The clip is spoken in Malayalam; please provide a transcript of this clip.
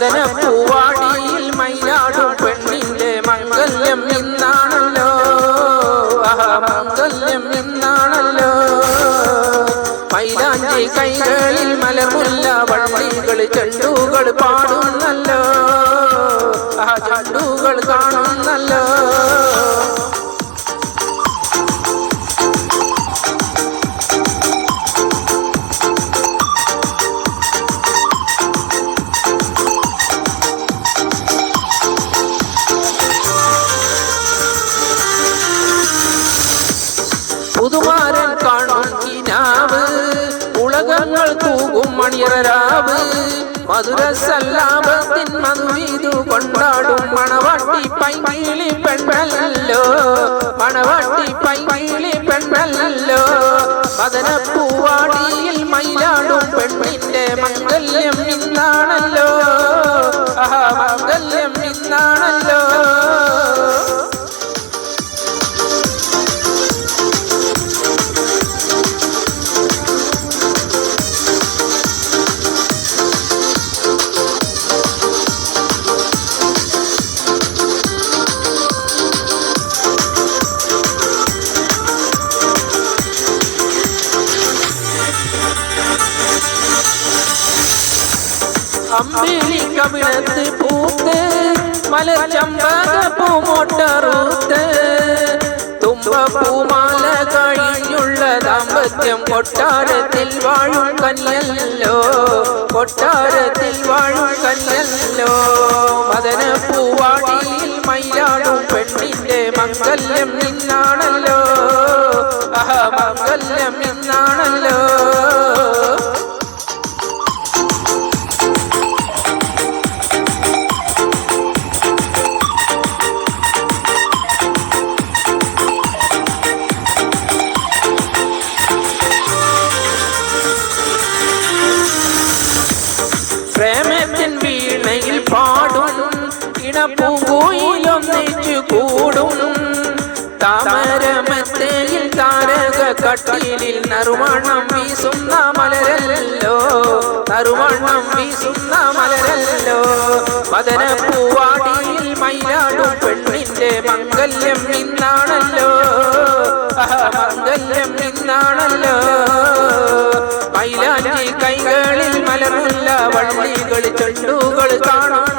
മദനപ്പൂവാടിയിൽ മയിലാടും പെണ്ണിന്റെ മംഗല്യം ഇന്നാണല്ലോ, മംഗല്യം ഇന്നാണല്ലോ. മൈലാഞ്ചി കൈകളിൽ മലമുല്ല വള്ളികൾ ചെണ്ടുകൾ പാടുന്നല്ലോ, ചെണ്ടുകൾ കാണുന്നല്ലോ. പുതുമാരൻ കാണും കിനാവ്, ഉലകങ്ങൾ തൂകും മണിയറാവ്, മധുരസല്ലാപത്തിൻ മധുവീതു കൊണ്ടാടും മണവാട്ടി പൈങ്കിളി പെണ്ണല്ലോ, മണവാട്ടി പൈങ്കിളി പെണ്ണല്ലോ. മദനപ്പൂവാടിയിൽ മയിലാടും പെണ്ണിന്റെ മംഗല്യം ഇന്നാണല്ലോ, മംഗല്യം ഇന്നാണല്ലോ. അമ്പിളി കവിളത്ത് പൂത്ത് മലർ ചമ്പക പൂമോട്ടറുത്ത്, തുമ്പപ്പൂമാല കഴിഞ്ഞുള്ള ദാമ്പത്യം കൊട്ടാരത്തിൽ വാഴും കന്യല്ലോ, കൊട്ടാരത്തിൽ വാഴും കന്യല്ലോ. മദനപ്പൂവാടിയിൽ മയിലാടും പെണ്ണിന്റെ മംഗല്യം ഇന്നാണല്ലോ, മംഗല്യം ഇന്നാണല്ലോ. പ്രേമത്തിൻ വീണയിൽ പാടും ഇണപ്പൂങ്കുയിലൊന്നിച്ചു കൂടും, താമരമത്തേയിൽ താരക കട്ടിലിൽ നറുമണം വീസുന്ന മലരല്ലോ, നറുമണം വീസുന്ന മലരല്ലോ. മദനപ്പൂവാടിയിൽ മയിലാടും പെണ്ണിന്റെ മംഗല്യം ഇന്നാണല്ലോ, മംഗല്യം ഇന്നാണല്ലോ. മൈലാഞ്ചി കൈകളിൽ മലമുല്ല വള്ളികൾ ചെണ്ടുകൾ കാണാം.